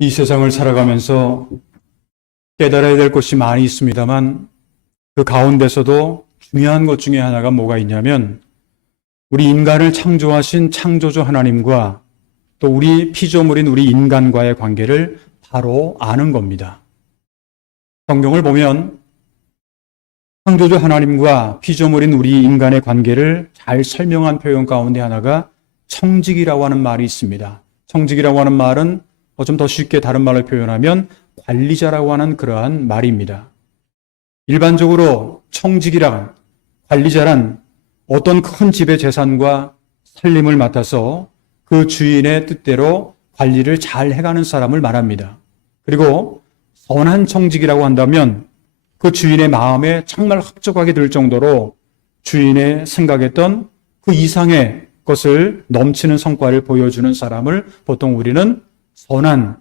이 세상을 살아가면서 깨달아야 될 것이 많이 있습니다만 그 가운데서도 중요한 것 중에 하나가 뭐가 있냐면 우리 인간을 창조하신 창조주 하나님과 또 우리 피조물인 우리 인간과의 관계를 바로 아는 겁니다. 성경을 보면 창조주 하나님과 피조물인 우리 인간의 관계를 잘 설명한 표현 가운데 하나가 청직이라고 하는 말이 있습니다. 청직이라고 하는 말은 좀 더 쉽게 다른 말로 표현하면 관리자라고 하는 그러한 말입니다. 일반적으로 청직이란, 관리자란 어떤 큰 집의 재산과 살림을 맡아서 그 주인의 뜻대로 관리를 잘 해가는 사람을 말합니다. 그리고 선한 청직이라고 한다면 그 주인의 마음에 정말 합족하게 들 정도로 주인의 생각했던 그 이상의 것을 넘치는 성과를 보여주는 사람을 보통 우리는 선한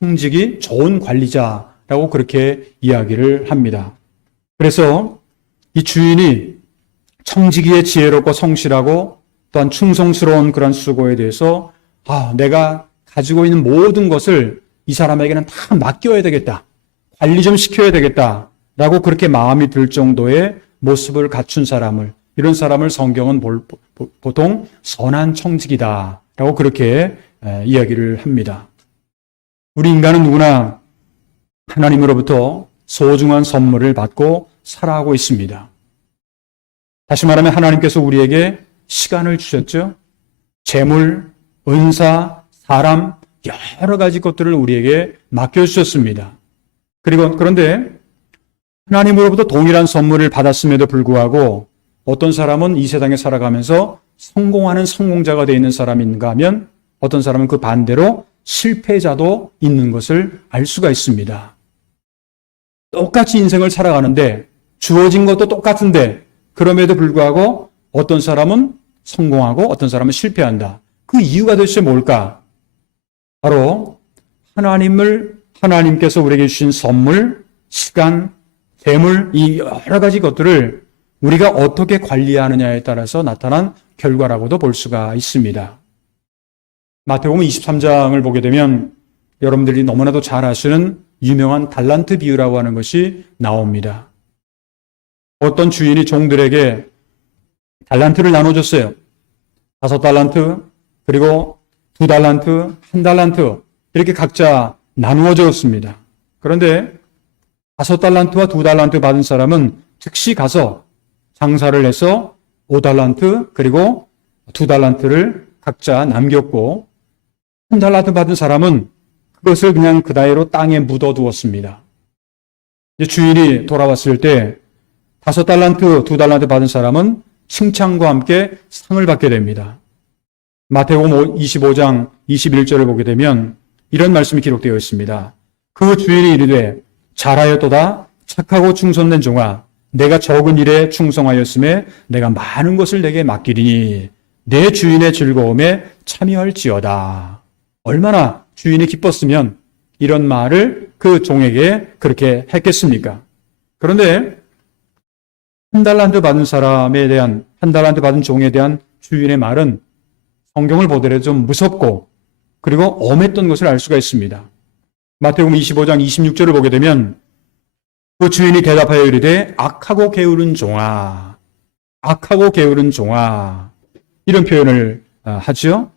청직이 좋은 관리자라고 그렇게 이야기를 합니다. 그래서 이 주인이 청지기의 지혜롭고 성실하고 또한 충성스러운 그런 수고에 대해서 내가 가지고 있는 모든 것을 이 사람에게는 다 맡겨야 되겠다. 관리 좀 시켜야 되겠다라고 그렇게 마음이 들 정도의 모습을 갖춘 사람을, 이런 사람을 성경은 보통 선한 청지기다라고 그렇게 이야기를 합니다. 우리 인간은 누구나 하나님으로부터 소중한 선물을 받고 살아가고 있습니다. 다시 말하면 하나님께서 우리에게 시간을 주셨죠. 재물, 은사, 사람, 여러 가지 것들을 우리에게 맡겨주셨습니다. 그런데 하나님으로부터 동일한 선물을 받았음에도 불구하고 어떤 사람은 이 세상에 살아가면서 성공하는 성공자가 되어 있는 사람인가 하면 어떤 사람은 그 반대로 실패자도 있는 것을 알 수가 있습니다. 똑같이 인생을 살아가는데 주어진 것도 똑같은데 그럼에도 불구하고 어떤 사람은 성공하고 어떤 사람은 실패한다. 그 이유가 도대체 뭘까? 바로 하나님께서 우리에게 주신 선물, 시간, 재물, 이 여러 가지 것들을 우리가 어떻게 관리하느냐에 따라서 나타난 결과라고도 볼 수가 있습니다. 마태복음 23장을 보게 되면 여러분들이 너무나도 잘 아시는 유명한 달란트 비유라고 하는 것이 나옵니다. 어떤 주인이 종들에게 달란트를 나눠줬어요. 5달란트, 그리고 2달란트, 1달란트 이렇게 각자 나누어 줬습니다. 그런데 5달란트와 2달란트 받은 사람은 즉시 가서 장사를 해서 5달란트 그리고 2달란트를 각자 남겼고 1달란트 받은 사람은 그것을 그냥 그대로 땅에 묻어두었습니다. 이제 주인이 돌아왔을 때 5달란트, 2달란트 받은 사람은 칭찬과 함께 상을 받게 됩니다. 마태복음 25장 21절을 보게 되면 이런 말씀이 기록되어 있습니다. 그 주인이 이르되 잘하였도다 착하고 충성된 종아 내가 적은 일에 충성하였음에 내가 많은 것을 내게 맡기리니 내 주인의 즐거움에 참여할지어다. 얼마나 주인이 기뻤으면 이런 말을 그 종에게 그렇게 했겠습니까? 그런데 1달란트 받은 사람에 대한, 1달란트 받은 종에 대한 주인의 말은 성경을 보더라도 좀 무섭고 그리고 엄했던 것을 알 수가 있습니다. 마태복음 25장 26절을 보게 되면 그 주인이 대답하여 이르되 악하고 게으른 종아, 악하고 게으른 종아 이런 표현을 하죠.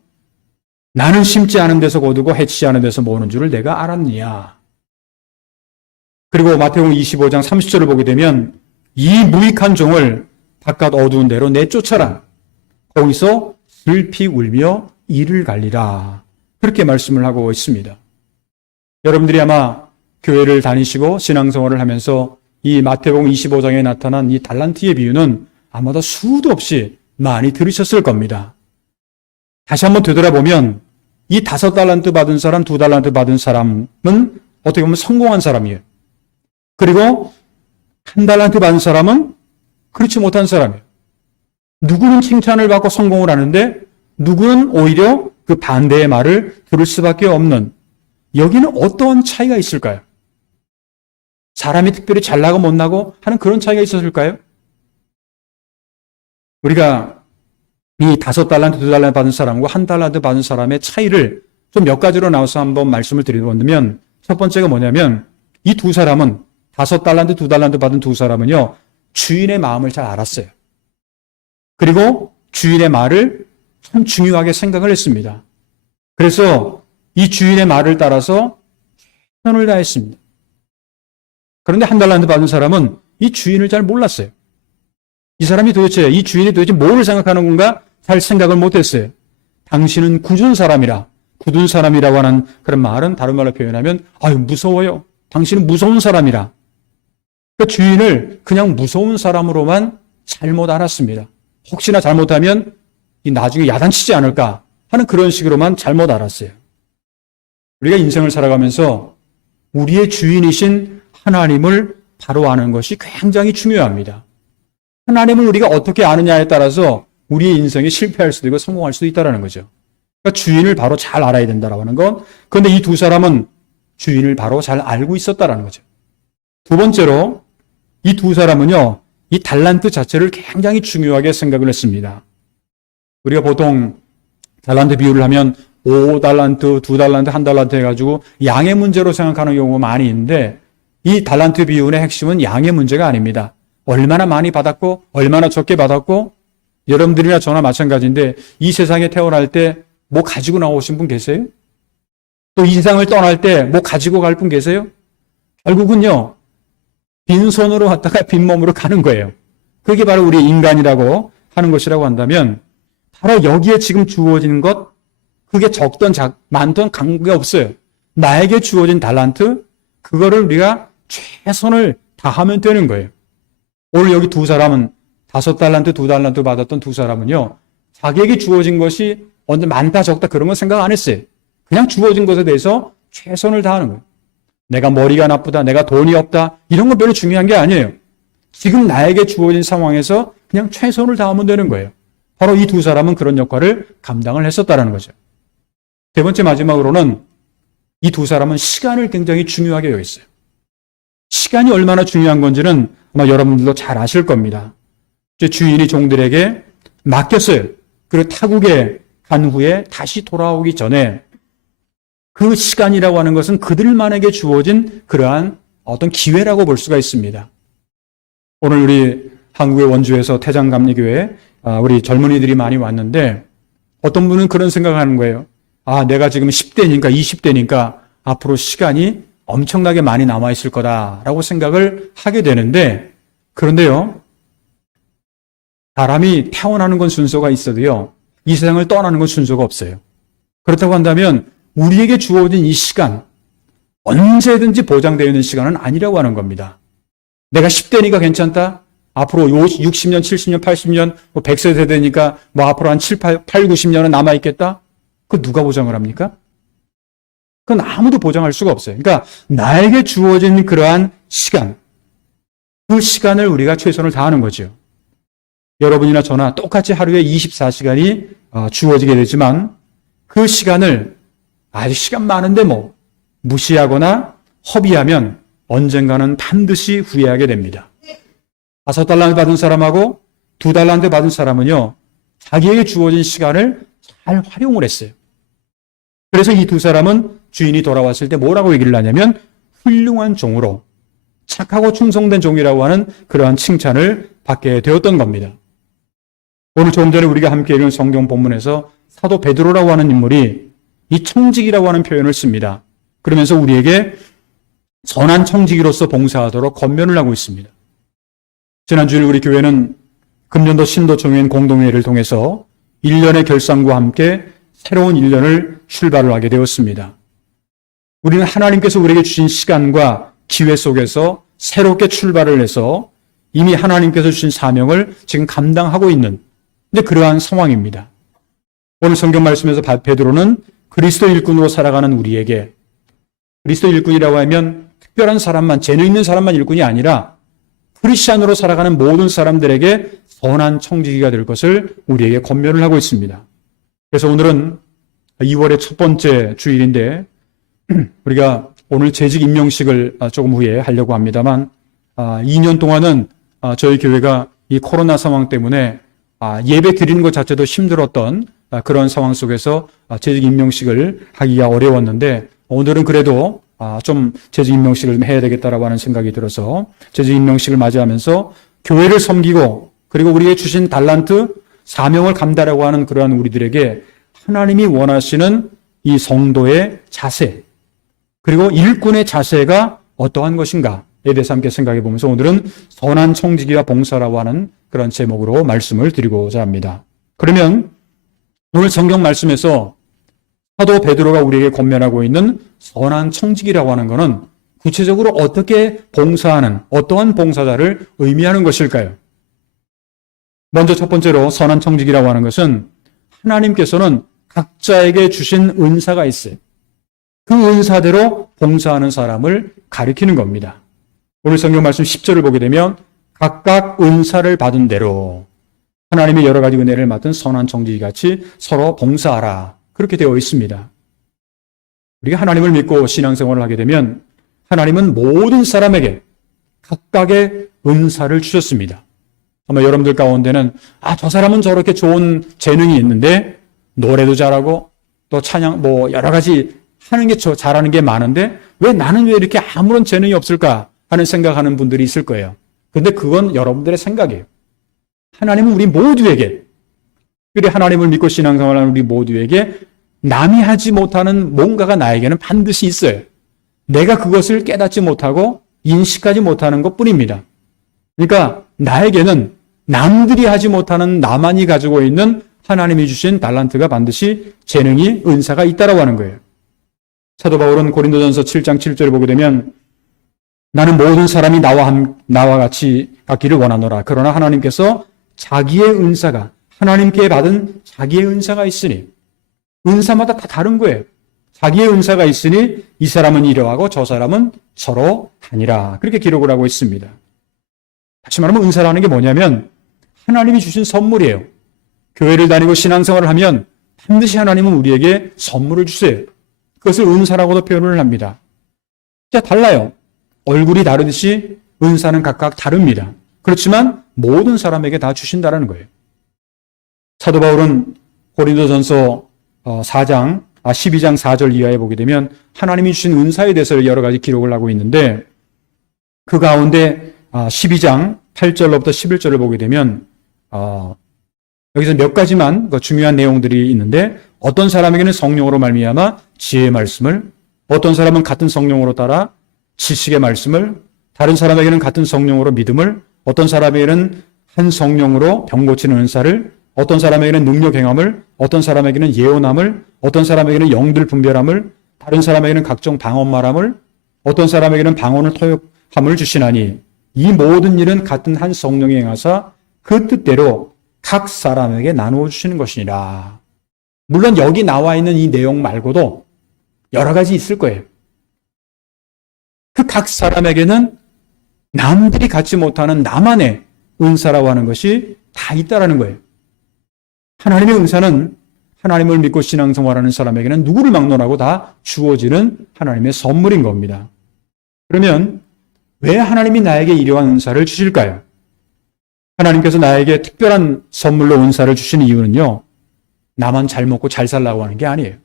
나는 심지 않은 데서 거두고 해치지 않은 데서 모으는 줄을 내가 알았느냐. 그리고 마태복음 25장 30절을 보게 되면 이 무익한 종을 바깥 어두운 데로 내쫓아라. 거기서 슬피 울며 이를 갈리라. 그렇게 말씀을 하고 있습니다. 여러분들이 아마 교회를 다니시고 신앙생활을 하면서 이 마태복음 25장에 나타난 이 달란트의 비유는 아마도 수도 없이 많이 들으셨을 겁니다. 다시 한번 되돌아보면 이 5달란트 받은 사람, 2달란트 받은 사람은 어떻게 보면 성공한 사람이에요. 그리고 1달란트 받은 사람은 그렇지 못한 사람이에요. 누구는 칭찬을 받고 성공을 하는데 누구는 오히려 그 반대의 말을 들을 수밖에 없는, 여기는 어떠한 차이가 있을까요? 사람이 특별히 잘나고 못나고 하는 그런 차이가 있었을까요? 우리가 이 5달란트, 2달란트 받은 사람과 1달란트 받은 사람의 차이를 좀 몇 가지로 나와서 한번 말씀을 드리면, 첫 번째가 뭐냐면 이 두 사람은 5달란트, 2달란트 받은 두 사람은요, 주인의 마음을 잘 알았어요. 그리고 주인의 말을 참 중요하게 생각을 했습니다. 그래서 이 주인의 말을 따라서 최선을 다했습니다. 그런데 1달란트 받은 사람은 이 주인을 잘 몰랐어요. 이 사람이 도대체, 이 주인이 도대체 뭘 생각하는 건가 잘 생각을 못했어요. 당신은 굳은 사람이라, 굳은 사람이라고 하는 그런 말은 다른 말로 표현하면 무서워요. 당신은 무서운 사람이라. 그 주인을 그냥 무서운 사람으로만 잘못 알았습니다. 혹시나 잘못하면 나중에 야단치지 않을까 하는 그런 식으로만 잘못 알았어요. 우리가 인생을 살아가면서 우리의 주인이신 하나님을 바로 아는 것이 굉장히 중요합니다. 하나님을 우리가 어떻게 아느냐에 따라서 우리의 인생이 실패할 수도 있고 성공할 수도 있다는 거죠. 그러니까 주인을 바로 잘 알아야 된다는 건, 그런데 이 두 사람은 주인을 바로 잘 알고 있었다는 거죠. 두 번째로 이 두 사람은요, 이 달란트 자체를 굉장히 중요하게 생각을 했습니다. 우리가 보통 달란트 비유를 하면 5달란트, 2달란트, 1달란트 해가지고 양의 문제로 생각하는 경우가 많이 있는데, 이 달란트 비유의 핵심은 양의 문제가 아닙니다. 얼마나 많이 받았고 얼마나 적게 받았고, 여러분들이나 저나 마찬가지인데 이 세상에 태어날 때 뭐 가지고 나오신 분 계세요? 또 이 세상을 떠날 때 뭐 가지고 갈 분 계세요? 결국은요, 빈손으로 왔다가 빈몸으로 가는 거예요. 그게 바로 우리 인간이라고 하는 것이라고 한다면, 바로 여기에 지금 주어진 것, 그게 적던 많던 관계없어요. 나에게 주어진 달란트, 그거를 우리가 최선을 다하면 되는 거예요. 오늘 여기 두 사람은 5달란트, 2달란트 받았던 두 사람은요, 자기에게 주어진 것이 언제 많다 적다 그런 건 생각 안 했어요. 그냥 주어진 것에 대해서 최선을 다하는 거예요. 내가 머리가 나쁘다, 내가 돈이 없다, 이런 건 별로 중요한 게 아니에요. 지금 나에게 주어진 상황에서 그냥 최선을 다하면 되는 거예요. 바로 이 두 사람은 그런 역할을 감당을 했었다는 거죠. 세 번째 마지막으로는 이 두 사람은 시간을 굉장히 중요하게 여겼어요. 시간이 얼마나 중요한 건지는 아마 여러분들도 잘 아실 겁니다. 주인이 종들에게 맡겼어요. 그리고 타국에 간 후에 다시 돌아오기 전에 그 시간이라고 하는 것은 그들만에게 주어진 그러한 어떤 기회라고 볼 수가 있습니다. 오늘 우리 한국의 원주에서 태장감리교회에 우리 젊은이들이 많이 왔는데, 어떤 분은 그런 생각을 하는 거예요. 내가 지금 10대니까 20대니까 앞으로 시간이 엄청나게 많이 남아있을 거다라고 생각을 하게 되는데, 그런데요, 사람이 태어나는 건 순서가 있어도요, 이 세상을 떠나는 건 순서가 없어요. 그렇다고 한다면 우리에게 주어진 이 시간, 언제든지 보장되어 있는 시간은 아니라고 하는 겁니다. 내가 10대니까 괜찮다? 앞으로 60년, 70년, 80년, 100세 세대니까 앞으로 한 8, 90년은 남아있겠다? 그거 누가 보장을 합니까? 그건 아무도 보장할 수가 없어요. 그러니까 나에게 주어진 그러한 시간, 그 시간을 우리가 최선을 다하는 거죠. 여러분이나 저나 똑같이 하루에 24시간이 주어지게 되지만, 그 시간을 아직 시간 많은데 무시하거나 허비하면 언젠가는 반드시 후회하게 됩니다. 5달란트 받은 사람하고 2달란트 받은 사람은요, 자기에게 주어진 시간을 잘 활용을 했어요. 그래서 이 두 사람은 주인이 돌아왔을 때 뭐라고 얘기를 하냐면, 훌륭한 종으로, 착하고 충성된 종이라고 하는 그러한 칭찬을 받게 되었던 겁니다. 오늘 조금 전에 우리가 함께 읽은 성경 본문에서 사도 베드로라고 하는 인물이 이 청지기라고 하는 표현을 씁니다. 그러면서 우리에게 선한 청지기로서 봉사하도록 권면을 하고 있습니다. 지난주에 우리 교회는 금년도 신도총회인 공동회의를 통해서 1년의 결산과 함께 새로운 1년을 출발을 하게 되었습니다. 우리는 하나님께서 우리에게 주신 시간과 기회 속에서 새롭게 출발을 해서 이미 하나님께서 주신 사명을 지금 감당하고 있는 그러한 상황입니다. 오늘 성경 말씀에서 베드로는 그리스도 일꾼으로 살아가는 우리에게, 그리스도 일꾼이라고 하면 특별한 사람만, 재능 있는 사람만 일꾼이 아니라 크리스찬으로 살아가는 모든 사람들에게 선한 청지기가 될 것을 우리에게 권면을 하고 있습니다. 그래서 오늘은 2월의 첫 번째 주일인데, 우리가 오늘 재직 임명식을 조금 후에 하려고 합니다만, 2년 동안은 저희 교회가 이 코로나 상황 때문에 예배 드리는 것 자체도 힘들었던 그런 상황 속에서 재직 임명식을 하기가 어려웠는데 오늘은 그래도 좀 재직 임명식을 해야 되겠다라고 하는 생각이 들어서 재직 임명식을 맞이하면서 교회를 섬기고 그리고 우리에게 주신 달란트, 사명을 감당하고 하는 그러한 우리들에게 하나님이 원하시는 이 성도의 자세 그리고 일꾼의 자세가 어떠한 것인가에 대해서 함께 생각해 보면서 오늘은 선한 청지기와 봉사라고 하는 그런 제목으로 말씀을 드리고자 합니다. 그러면 오늘 성경 말씀에서 사도 베드로가 우리에게 권면하고 있는 선한 청지기라고 하는 것은 구체적으로 어떻게 봉사하는 어떠한 봉사자를 의미하는 것일까요? 먼저 첫 번째로 선한 청지기라고 하는 것은 하나님께서는 각자에게 주신 은사가 있어요. 그 은사대로 봉사하는 사람을 가리키는 겁니다. 오늘 성경 말씀 10절을 보게 되면 각각 은사를 받은 대로 하나님의 여러 가지 은혜를 맡은 선한 청지기같이 서로 봉사하라. 그렇게 되어 있습니다. 우리가 하나님을 믿고 신앙생활을 하게 되면 하나님은 모든 사람에게 각각의 은사를 주셨습니다. 아마 여러분들 가운데는 저 사람은 저렇게 좋은 재능이 있는데 노래도 잘하고 또 찬양 여러 가지 하는 게 잘하는 게 많은데 왜 나는 왜 이렇게 아무런 재능이 없을까 하는 생각하는 분들이 있을 거예요. 근데 그건 여러분들의 생각이에요. 하나님은 우리 모두에게 특별히 하나님을 믿고 신앙생활하는 우리 모두에게 남이 하지 못하는 뭔가가 나에게는 반드시 있어요. 내가 그것을 깨닫지 못하고 인식하지 못하는 것뿐입니다. 그러니까 나에게는 남들이 하지 못하는 나만이 가지고 있는 하나님이 주신 달란트가 반드시 재능이 은사가 있다라고 하는 거예요. 사도 바울은 고린도전서 7장 7절을 보게 되면 나는 모든 사람이 나와 같이 갖기를 원하노라. 그러나 하나님께서 자기의 은사가 하나님께 받은 자기의 은사가 있으니 은사마다 다 다른 거예요. 자기의 은사가 있으니 이 사람은 이러하고 저 사람은 저러 하니라. 그렇게 기록을 하고 있습니다. 다시 말하면 은사라는 게 뭐냐면 하나님이 주신 선물이에요. 교회를 다니고 신앙생활을 하면 반드시 하나님은 우리에게 선물을 주세요. 그것을 은사라고도 표현을 합니다. 진짜 달라요. 얼굴이 다르듯이 은사는 각각 다릅니다. 그렇지만 모든 사람에게 다 주신다는 거예요. 사도 바울은 고린도전서 12장 4절 이하에 보게 되면 하나님이 주신 은사에 대해서 여러 가지 기록을 하고 있는데 그 가운데 12장 8절로부터 11절을 보게 되면 여기서 몇 가지만 중요한 내용들이 있는데 어떤 사람에게는 성령으로 말미암아 지혜의 말씀을, 어떤 사람은 같은 성령으로 따라 지식의 말씀을, 다른 사람에게는 같은 성령으로 믿음을, 어떤 사람에게는 한 성령으로 병 고치는 은사를, 어떤 사람에게는 능력 행함을, 어떤 사람에게는 예언함을, 어떤 사람에게는 영들 분별함을, 다른 사람에게는 각종 방언 말함을, 어떤 사람에게는 방언을 토역함을 주시나니 이 모든 일은 같은 한 성령이 행하사 그 뜻대로 각 사람에게 나누어 주시는 것이니라. 물론 여기 나와 있는 이 내용 말고도 여러 가지 있을 거예요. 그 각 사람에게는 남들이 갖지 못하는 나만의 은사라고 하는 것이 다 있다라는 거예요. 하나님의 은사는 하나님을 믿고 신앙생활하는 사람에게는 누구를 막론하고 다 주어지는 하나님의 선물인 겁니다. 그러면 왜 하나님이 나에게 이러한 은사를 주실까요? 하나님께서 나에게 특별한 선물로 은사를 주신 이유는요, 나만 잘 먹고 잘 살라고 하는 게 아니에요.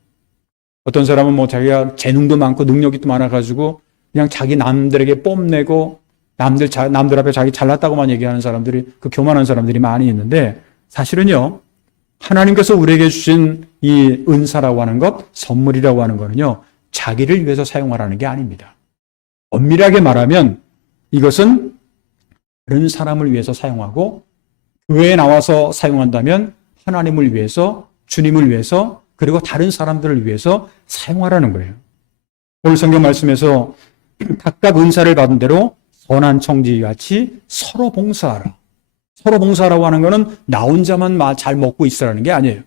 어떤 사람은 자기가 재능도 많고 능력이 또 많아가지고 그냥 자기 남들에게 뽐내고 남들 앞에 자기 잘났다고만 얘기하는 사람들이, 그 교만한 사람들이 많이 있는데 사실은요, 하나님께서 우리에게 주신 이 은사라고 하는 것, 선물이라고 하는 거는요, 자기를 위해서 사용하라는 게 아닙니다. 엄밀하게 말하면 이것은 다른 사람을 위해서 사용하고 교회에 나와서 사용한다면 하나님을 위해서, 주님을 위해서, 그리고 다른 사람들을 위해서 사용하라는 거예요. 오늘 성경 말씀에서 각각 은사를 받은 대로 선한 청지기같이 서로 봉사하라. 서로 봉사라고 하는 것은 나 혼자만 잘 먹고 있으라는 게 아니에요.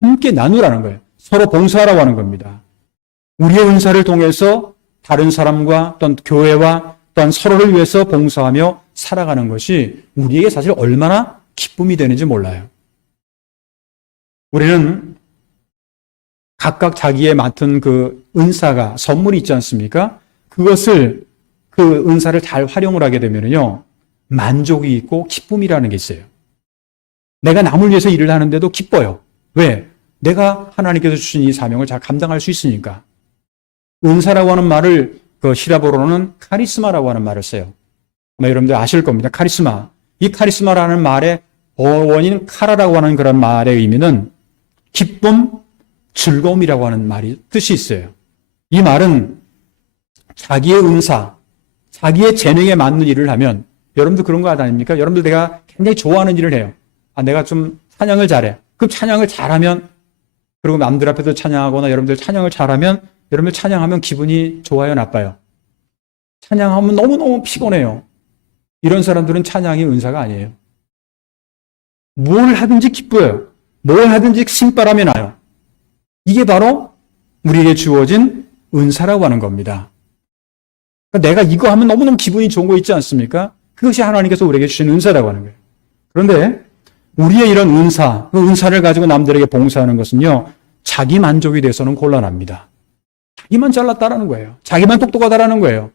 함께 나누라는 거예요. 서로 봉사하라고 하는 겁니다. 우리의 은사를 통해서 다른 사람과 또한 교회와 또한 서로를 위해서 봉사하며 살아가는 것이 우리에게 사실 얼마나 기쁨이 되는지 몰라요. 우리는 각각 자기의 맡은 그 은사가, 선물이 있지 않습니까? 그것을, 그 은사를 잘 활용을 하게 되면요, 만족이 있고 기쁨이라는 게 있어요. 내가 남을 위해서 일을 하는데도 기뻐요. 왜? 내가 하나님께서 주신 이 사명을 잘 감당할 수 있으니까. 은사라고 하는 말을 그 히라보로는 카리스마라고 하는 말을 써요. 아마 여러분들 아실 겁니다. 카리스마. 이 카리스마라는 말의 어원인 카라라고 하는 그런 말의 의미는 기쁨, 즐거움이라고 하는 말이 뜻이 있어요. 이 말은 자기의 은사, 자기의 재능에 맞는 일을 하면 여러분들 그런 거 아닙니까? 여러분들 내가 굉장히 좋아하는 일을 해요. 내가 좀 찬양을 잘해. 그럼 찬양을 잘하면 그리고 남들 앞에서 찬양하거나 여러분들 찬양을 잘하면 여러분들 찬양하면 기분이 좋아요, 나빠요? 찬양하면 너무너무 피곤해요. 이런 사람들은 찬양이 은사가 아니에요. 뭘 하든지 기뻐요. 뭘 하든지 신바람이 나요. 이게 바로 우리에게 주어진 은사라고 하는 겁니다. 그러니까 내가 이거 하면 너무너무 기분이 좋은 거 있지 않습니까? 그것이 하나님께서 우리에게 주신 은사라고 하는 거예요. 그런데 우리의 이런 은사, 그 은사를 가지고 남들에게 봉사하는 것은요, 자기 만족이 돼서는 곤란합니다. 자기만 잘났다라는 거예요. 자기만 똑똑하다라는 거예요.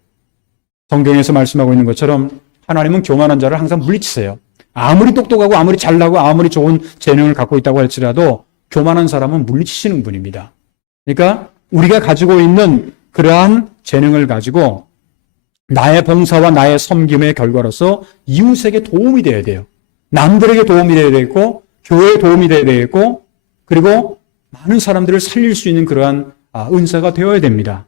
성경에서 말씀하고 있는 것처럼 하나님은 교만한 자를 항상 물리치세요. 아무리 똑똑하고 아무리 잘나고 아무리 좋은 재능을 갖고 있다고 할지라도 교만한 사람은 물리치시는 분입니다. 그러니까 우리가 가지고 있는 그러한 재능을 가지고 나의 봉사와 나의 섬김의 결과로서 이웃에게 도움이 돼야 돼요. 남들에게 도움이 돼야 되고 교회에 도움이 돼야 되고 그리고 많은 사람들을 살릴 수 있는 그러한 은사가 되어야 됩니다.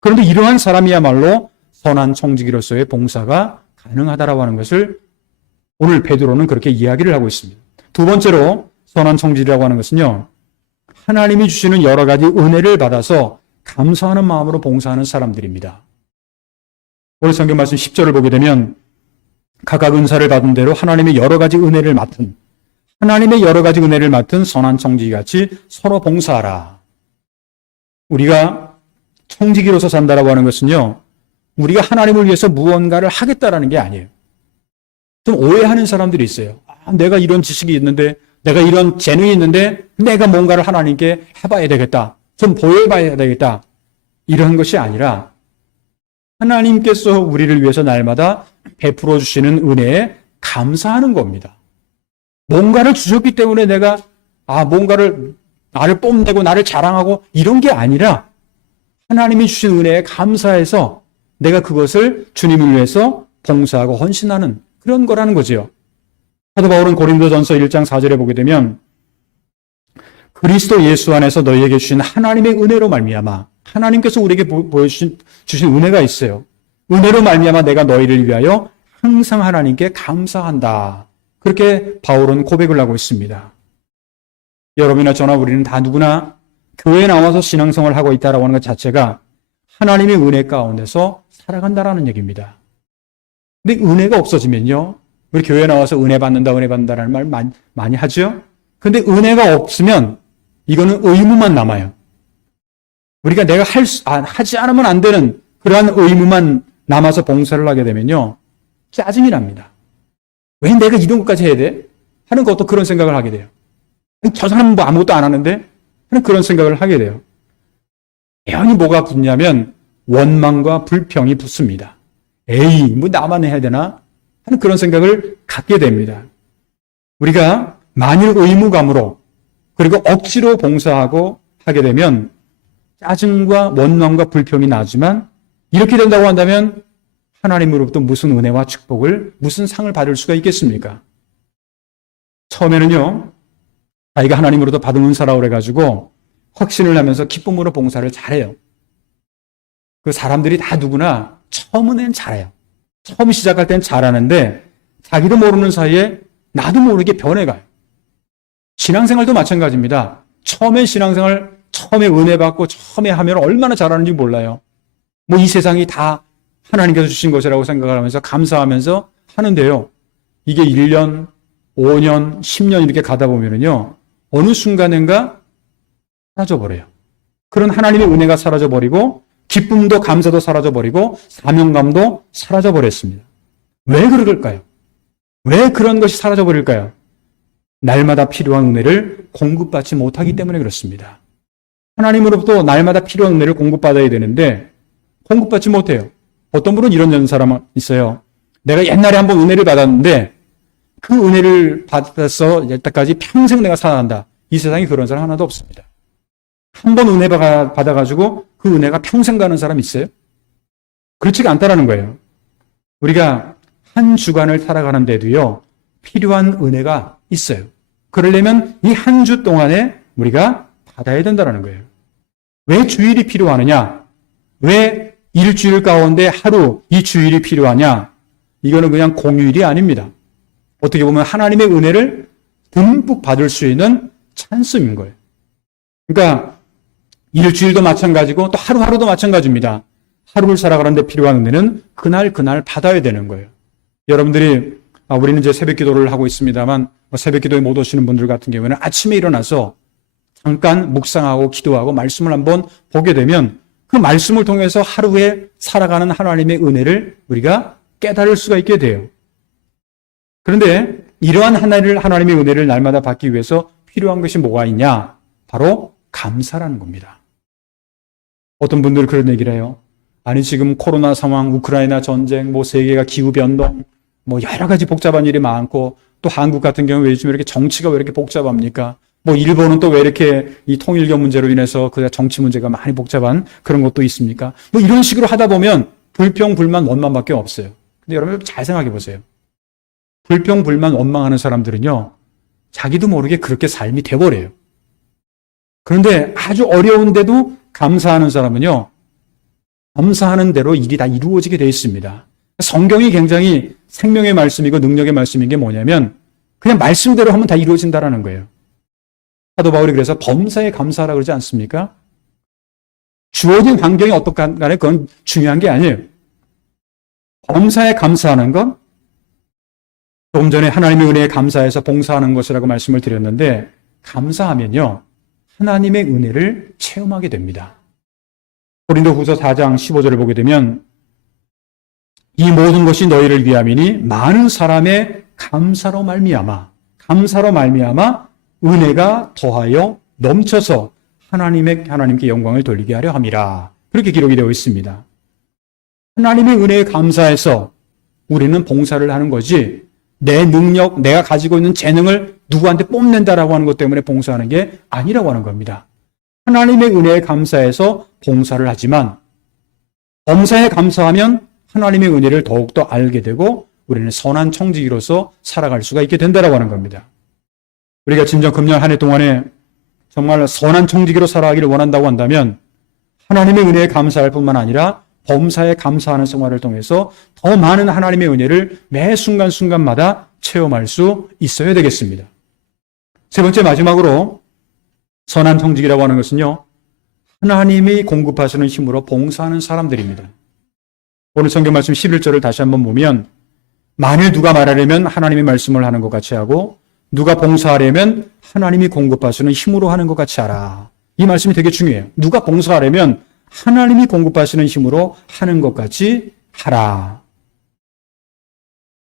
그런데 이러한 사람이야말로 선한 청지기로서의 봉사가 가능하다라고 하는 것을 오늘 베드로는 그렇게 이야기를 하고 있습니다. 두 번째로 선한 청지기라고 하는 것은요, 하나님이 주시는 여러 가지 은혜를 받아서 감사하는 마음으로 봉사하는 사람들입니다. 오늘 성경 말씀 10절을 보게 되면 각각 은사를 받은 대로 하나님의 여러 가지 은혜를 맡은 선한 청지기같이 서로 봉사하라. 우리가 청지기로서 산다라고 하는 것은요, 우리가 하나님을 위해서 무언가를 하겠다라는 게 아니에요. 좀 오해하는 사람들이 있어요. 내가 이런 지식이 있는데, 내가 이런 재능이 있는데, 내가 뭔가를 하나님께 해봐야 되겠다. 좀 보여봐야 되겠다. 이런 것이 아니라 하나님께서 우리를 위해서 날마다 베풀어 주시는 은혜에 감사하는 겁니다. 뭔가를 주셨기 때문에 내가 뭔가를 나를 뽐내고 나를 자랑하고 이런 게 아니라 하나님이 주신 은혜에 감사해서 내가 그것을 주님을 위해서 봉사하고 헌신하는 그런 거라는 거지요. 사도 바울은 고린도전서 1장 4절에 보게 되면 그리스도 예수 안에서 너희에게 주신 하나님의 은혜로 말미암아 하나님께서 우리에게 주신 은혜가 있어요. 은혜로 말미암아 내가 너희를 위하여 항상 하나님께 감사한다. 그렇게 바울은 고백을 하고 있습니다. 여러분이나 저나 우리는 다 누구나 교회에 나와서 신앙생활을 하고 있다라고 하는 것 자체가 하나님의 은혜 가운데서 살아간다라는 얘기입니다. 근데 은혜가 없어지면요, 우리 교회에 나와서 은혜 받는다라는 말 많이 하죠? 근데 은혜가 없으면 이거는 의무만 남아요. 우리가 내가 하지 않으면 안 되는 그러한 의무만 남아서 봉사를 하게 되면요, 짜증이 납니다. 왜 내가 이런 것까지 해야 돼? 하는 것도 그런 생각을 하게 돼요. 저 사람은 뭐 아무것도 안 하는데? 하는 그런 생각을 하게 돼요. 애연히 뭐가 붙냐면 원망과 불평이 붙습니다. 에이, 뭐 나만 해야 되나? 하는 그런 생각을 갖게 됩니다. 우리가 만일 의무감으로 그리고 억지로 봉사하고 하게 되면 짜증과 원망과 불평이 나지만 이렇게 된다고 한다면 하나님으로부터 무슨 은혜와 축복을, 무슨 상을 받을 수가 있겠습니까? 처음에는요, 자기가 하나님으로부터 받은 은사라고 그래가지고 확신을 하면서 기쁨으로 봉사를 잘해요. 그 사람들이 다 누구나 처음은 잘해요. 처음 시작할 땐 잘하는데 자기도 모르는 사이에 나도 모르게 변해가요. 신앙생활도 마찬가지입니다. 처음에 은혜 받고 처음에 하면 얼마나 잘하는지 몰라요. 뭐 이 세상이 다 하나님께서 주신 것이라고 생각을 하면서 감사하면서 하는데요. 이게 1년, 5년, 10년 이렇게 가다 보면은요, 어느 순간인가 사라져버려요. 그런 하나님의 은혜가 사라져버리고 기쁨도 감사도 사라져버리고 사명감도 사라져버렸습니다. 왜 그럴까요? 왜 그런 것이 사라져버릴까요? 날마다 필요한 은혜를 공급받지 못하기 때문에 그렇습니다. 하나님으로부터 날마다 필요한 은혜를 공급받아야 되는데 공급받지 못해요. 어떤 분은 이런 사람 있어요. 내가 옛날에 한번 은혜를 받았는데 그 은혜를 받아서 여태까지 평생 내가 살아간다. 이 세상에 그런 사람 하나도 없습니다. 한 번 은혜 받아가지고 그 은혜가 평생 가는 사람 있어요? 그렇지가 않다라는 거예요. 우리가 한 주간을 살아가는데도요, 필요한 은혜가 있어요. 그러려면 이 한 주 동안에 우리가 받아야 된다는 거예요. 왜 주일이 필요하느냐? 왜 일주일 가운데 하루, 이 주일이 필요하냐? 이거는 그냥 공휴일이 아닙니다. 어떻게 보면 하나님의 은혜를 듬뿍 받을 수 있는 찬스인 거예요. 그러니까 일주일도 마찬가지고 또 하루하루도 마찬가지입니다. 하루를 살아가는데 필요한 은혜는 그날 받아야 되는 거예요. 여러분들이 우리는 이제 새벽 기도를 하고 있습니다만 새벽 기도에 못 오시는 분들 같은 경우에는 아침에 일어나서 잠깐 묵상하고 기도하고 말씀을 한번 보게 되면 그 말씀을 통해서 하루에 살아가는 하나님의 은혜를 우리가 깨달을 수가 있게 돼요. 그런데 이러한 하나님의 은혜를 날마다 받기 위해서 필요한 것이 뭐가 있냐? 바로 감사라는 겁니다. 어떤 분들은 그런 얘기를 해요. 아니 지금 코로나 상황, 우크라이나 전쟁, 세계가 기후변동, 여러 가지 복잡한 일이 많고 또 한국 같은 경우 왜 요즘 이렇게 정치가 왜 이렇게 복잡합니까? 일본은 또 왜 이렇게 이 통일교 문제로 인해서 그 정치 문제가 많이 복잡한 그런 것도 있습니까? 이런 식으로 하다 보면 불평, 불만, 원망밖에 없어요. 근데 여러분 잘 생각해 보세요. 불평, 불만, 원망하는 사람들은요, 자기도 모르게 그렇게 삶이 돼버려요. 그런데 아주 어려운데도 감사하는 사람은요, 감사하는 대로 일이 다 이루어지게 되어 있습니다. 성경이 굉장히 생명의 말씀이고 능력의 말씀인 게 뭐냐면 그냥 말씀대로 하면 다 이루어진다라는 거예요. 사도 바울이 그래서 범사에 감사하라 그러지 않습니까? 주어진 환경이 어떻건 간에 그건 중요한 게 아니에요. 범사에 감사하는 건 조금 전에 하나님의 은혜에 감사해서 봉사하는 것이라고 말씀을 드렸는데 감사하면요, 하나님의 은혜를 체험하게 됩니다. 고린도후서 4장 15절을 보게 되면 이 모든 것이 너희를 위함이니 많은 사람의 감사로 말미암아 은혜가 더하여 넘쳐서 하나님께 영광을 돌리게 하려 함이라. 그렇게 기록이 되어 있습니다. 하나님의 은혜에 감사해서 우리는 봉사를 하는 거지 내 능력, 내가 가지고 있는 재능을 누구한테 뽐낸다라고 하는 것 때문에 봉사하는 게 아니라고 하는 겁니다. 하나님의 은혜에 감사해서 봉사를 하지만 범사에 감사하면 하나님의 은혜를 더욱더 알게 되고 우리는 선한 청지기로서 살아갈 수가 있게 된다라고 하는 겁니다. 우리가 진정 금년 한 해 동안에 정말 선한 청지기로 살아가기를 원한다고 한다면 하나님의 은혜에 감사할 뿐만 아니라 범사에 감사하는 생활을 통해서 더 많은 하나님의 은혜를 매 순간순간마다 체험할 수 있어야 되겠습니다. 세 번째 마지막으로 선한 청지기라고 하는 것은요, 하나님이 공급하시는 힘으로 봉사하는 사람들입니다. 오늘 성경 말씀 11절을 다시 한번 보면 만일 누가 말하려면 하나님이 말씀을 하는 것 같이 하고 누가 봉사하려면 하나님이 공급하시는 힘으로 하는 것 같이 하라. 이 말씀이 되게 중요해요. 누가 봉사하려면 하나님이 공급하시는 힘으로 하는 것 같이 하라.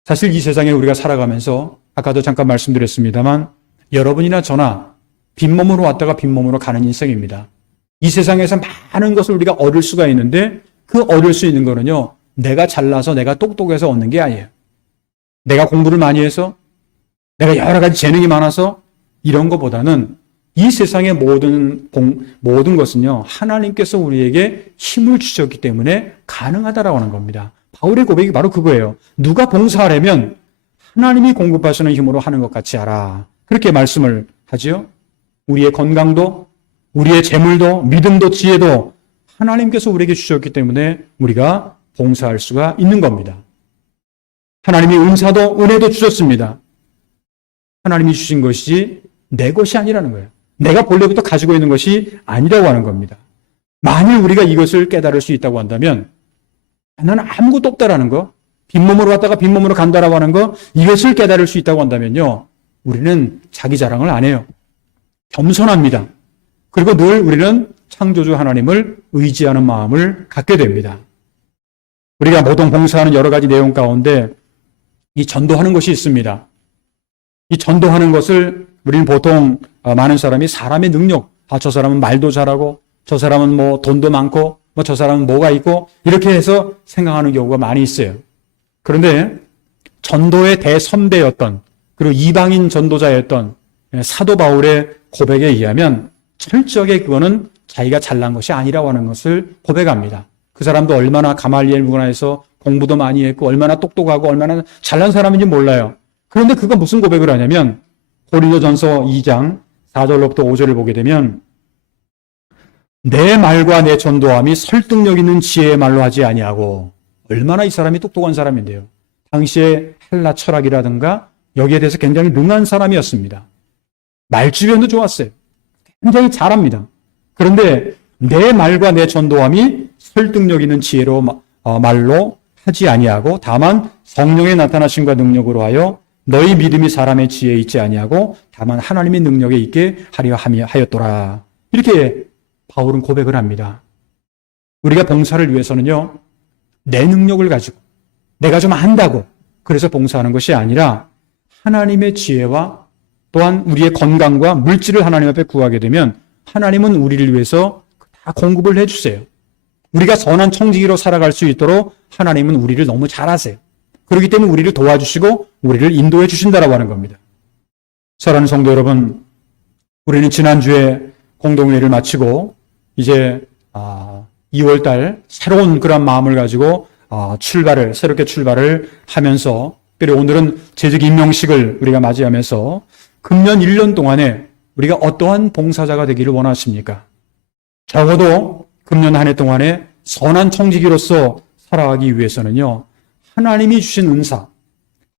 사실 이 세상에 우리가 살아가면서 아까도 잠깐 말씀드렸습니다만 여러분이나 저나 빈몸으로 왔다가 빈몸으로 가는 인생입니다. 이 세상에서 많은 것을 우리가 얻을 수가 있는데 그 얻을 수 있는 거는요, 내가 잘나서 내가 똑똑해서 얻는 게 아니에요. 내가 공부를 많이 해서 내가 여러 가지 재능이 많아서 이런 것보다는 이 세상의 모든 것은요, 하나님께서 우리에게 힘을 주셨기 때문에 가능하다라고 하는 겁니다. 바울의 고백이 바로 그거예요. 누가 봉사하려면 하나님이 공급하시는 힘으로 하는 것 같이 하라. 그렇게 말씀을 하지요. 우리의 건강도, 우리의 재물도, 믿음도, 지혜도 하나님께서 우리에게 주셨기 때문에 우리가 봉사할 수가 있는 겁니다. 하나님이 은사도 은혜도 주셨습니다. 하나님이 주신 것이 내 것이 아니라는 거예요. 내가 본래부터 가지고 있는 것이 아니라고 하는 겁니다. 만일 우리가 이것을 깨달을 수 있다고 한다면 나는 아무것도 없다라는 거, 빈몸으로 왔다가 빈몸으로 간다라고 하는 거, 이것을 깨달을 수 있다고 한다면요, 우리는 자기 자랑을 안 해요. 겸손합니다. 그리고 늘 우리는 창조주 하나님을 의지하는 마음을 갖게 됩니다. 우리가 모동 봉사하는 여러 가지 내용 가운데 이 전도하는 것이 있습니다. 이 전도하는 것을 우리는 보통 많은 사람이 사람의 능력, 저 사람은 말도 잘하고 저 사람은 돈도 많고 저 사람은 뭐가 있고 이렇게 해서 생각하는 경우가 많이 있어요. 그런데 전도의 대선배였던 그리고 이방인 전도자였던 사도 바울의 고백에 의하면 철저하게 그거는 자기가 잘난 것이 아니라고 하는 것을 고백합니다. 그 사람도 얼마나 가말리엘 문화에서 공부도 많이 했고 얼마나 똑똑하고 얼마나 잘난 사람인지 몰라요. 그런데 그가 무슨 고백을 하냐면 고린도전서 2장 4절로부터 5절을 보게 되면 내 말과 내 전도함이 설득력 있는 지혜의 말로 하지 아니하고 얼마나 이 사람이 똑똑한 사람인데요. 당시에 헬라 철학이라든가 여기에 대해서 굉장히 능한 사람이었습니다. 말주변도 좋았어요. 굉장히 잘합니다. 그런데 내 말과 내 전도함이 설득력 있는 지혜로 말로 하지 아니하고 다만 성령의 나타나심과 능력으로 하여 너희 믿음이 사람의 지혜에 있지 아니하고 다만 하나님의 능력에 있게 하려 하였더라. 이렇게 바울은 고백을 합니다. 우리가 봉사를 위해서는요, 내 능력을 가지고 내가 좀 안다고 그래서 봉사하는 것이 아니라 하나님의 지혜와 또한 우리의 건강과 물질을 하나님 앞에 구하게 되면 하나님은 우리를 위해서 다 공급을 해주세요. 우리가 선한 청지기로 살아갈 수 있도록 하나님은 우리를 너무 잘 아세요. 그렇기 때문에 우리를 도와주시고 우리를 인도해 주신다라고 하는 겁니다. 사랑하는 성도 여러분, 우리는 지난주에 공동회의를 마치고 이제 2월달 새로운 그런 마음을 가지고 새롭게 출발을 하면서 특별히 오늘은 재직 임명식을 우리가 맞이하면서 금년 1년 동안에 우리가 어떠한 봉사자가 되기를 원하십니까? 적어도 금년 한 해 동안에 선한 청지기로서 살아가기 위해서는요, 하나님이 주신 은사,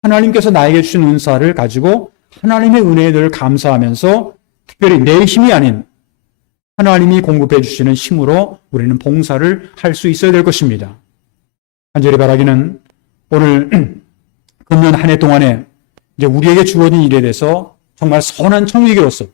하나님께서 나에게 주신 은사를 가지고 하나님의 은혜에 늘 감사하면서 특별히 내 힘이 아닌 하나님이 공급해 주시는 힘으로 우리는 봉사를 할 수 있어야 될 것입니다. 간절히 바라기는 오늘 금년 한 해 동안에 이제 우리에게 주어진 일에 대해서 정말 선한 청지기로서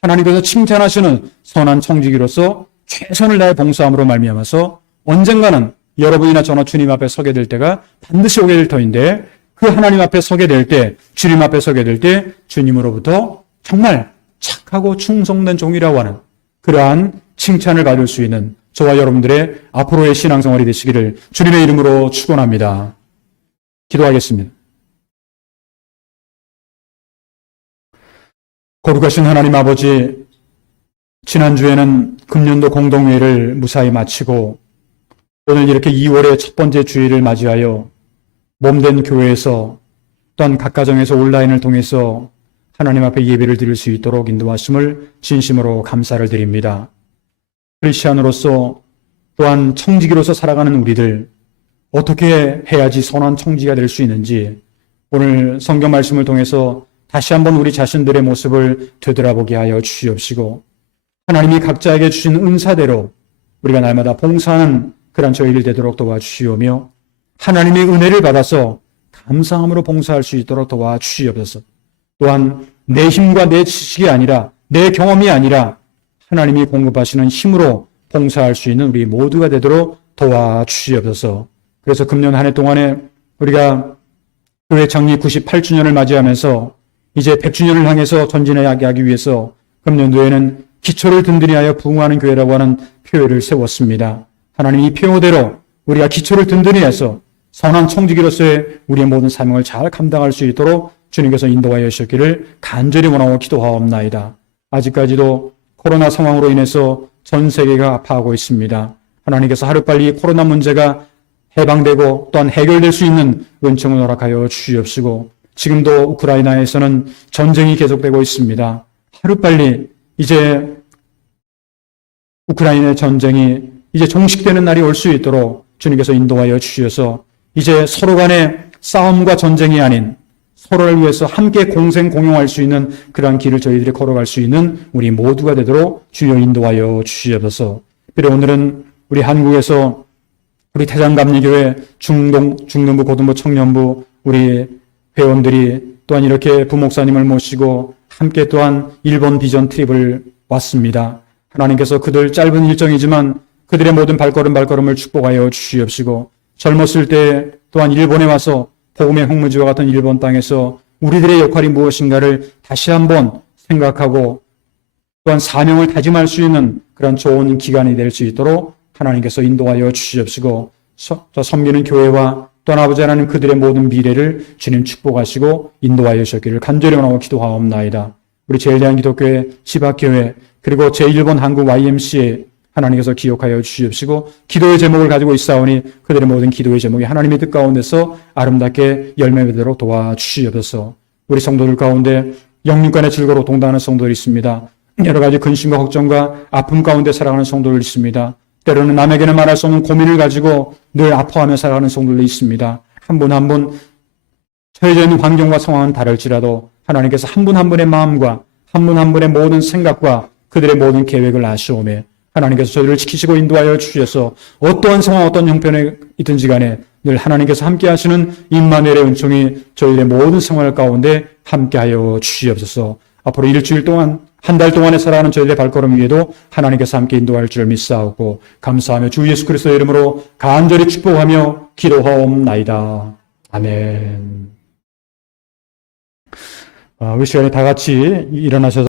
하나님께서 칭찬하시는 선한 청지기로서 최선을 다해 봉사함으로 말미암아서 언젠가는 여러분이나 저나 주님 앞에 서게 될 때가 반드시 오게 될 터인데 그 하나님 앞에 서게 될 때, 주님 앞에 서게 될 때 주님으로부터 정말 착하고 충성된 종이라고 하는 그러한 칭찬을 받을 수 있는 저와 여러분들의 앞으로의 신앙생활이 되시기를 주님의 이름으로 축원합니다. 기도하겠습니다. 거룩하신 하나님 아버지, 지난주에는 금년도 공동회의를 무사히 마치고 오늘 이렇게 2월의 첫 번째 주일을 맞이하여 몸된 교회에서 또한 각 가정에서 온라인을 통해서 하나님 앞에 예배를 드릴 수 있도록 인도하심을 진심으로 감사를 드립니다. 크리스찬으로서 또한 청지기로서 살아가는 우리들 어떻게 해야지 선한 청지기가 될 수 있는지 오늘 성경 말씀을 통해서 다시 한번 우리 자신들의 모습을 되돌아보게 하여 주시옵시고 하나님이 각자에게 주신 은사대로 우리가 날마다 봉사하는 그런 저희들 되도록 도와주시오며 하나님의 은혜를 받아서 감사함으로 봉사할 수 있도록 도와주시옵소서. 또한 내 힘과 내 지식이 아니라 내 경험이 아니라 하나님이 공급하시는 힘으로 봉사할 수 있는 우리 모두가 되도록 도와주시옵소서. 그래서 금년 한 해 동안에 우리가 교회 창립 98주년을 맞이하면서 이제 100주년을 향해서 전진하기 위해서 금년도에는 기초를 든든히 하여 부흥하는 교회라고 하는 표어를 세웠습니다. 하나님 이 표어대로 우리가 기초를 든든히 해서 선한 청지기로서의 우리의 모든 사명을 잘 감당할 수 있도록 주님께서 인도하여 주셨기를 간절히 원하고 기도하옵나이다. 아직까지도 코로나 상황으로 인해서 전 세계가 아파하고 있습니다. 하나님께서 하루빨리 코로나 문제가 해방되고 또한 해결될 수 있는 은총을 허락하여 주시옵시고 지금도 우크라이나에서는 전쟁이 계속되고 있습니다. 하루빨리 이제 우크라이나의 전쟁이 이제 종식되는 날이 올 수 있도록 주님께서 인도하여 주셔서 이제 서로 간의 싸움과 전쟁이 아닌 서로를 위해서 함께 공생 공용할 수 있는 그러한 길을 저희들이 걸어갈 수 있는 우리 모두가 되도록 주여 인도하여 주시옵소서. 그리고 오늘은 우리 한국에서 우리 태장감리교회 중등부 고등부 청년부 우리 회원들이 또한 이렇게 부목사님을 모시고 함께 또한 일본 비전 트립을 왔습니다. 하나님께서 그들 짧은 일정이지만 그들의 모든 발걸음을 축복하여 주시옵시고 젊었을 때 또한 일본에 와서 복음의 홍무지와 같은 일본 땅에서 우리들의 역할이 무엇인가를 다시 한번 생각하고 또한 사명을 다짐할 수 있는 그런 좋은 기간이 될 수 있도록 하나님께서 인도하여 주시옵시고 저 섬기는 교회와 또한 아버지 하나님 그들의 모든 미래를 주님 축복하시고 인도하여 주셨기를 간절히 원하고 기도하옵나이다. 우리 제일대한 기독교회, 지박교회, 그리고 제1번 한국 YMCA 하나님께서 기억하여 주시옵시고 기도의 제목을 가지고 있사오니 그들의 모든 기도의 제목이 하나님의 뜻 가운데서 아름답게 열매 맺도록 도와주시옵소서. 우리 성도들 가운데 영육간의 즐거로 동당하는 성도들이 있습니다. 여러 가지 근심과 걱정과 아픔 가운데 살아가는 성도들 있습니다. 때로는 남에게는 말할 수 없는 고민을 가지고 늘 아파하며 살아가는 성도들이 있습니다. 한 분 한 분 처해져 있는 환경과 상황은 다를지라도 하나님께서 한 분 한 분의 마음과 한 분 한 분의 모든 생각과 그들의 모든 계획을 아시오매 하나님께서 저희를 지키시고 인도하여 주셔서 어떠한 상황 어떤 형편에 있든지 간에 늘 하나님께서 함께 하시는 임마누엘의 은총이 저희들의 모든 생활 가운데 함께하여 주시옵소서. 앞으로 일주일 동안 한 달 동안에 살아가는 저희들의 발걸음 위에도 하나님께서 함께 인도할 줄 믿사오고 감사하며 주 예수 그리스도의 이름으로 간절히 축복하며 기도하옵나이다. 아멘. 우리 시간에 다 같이 일어나셔서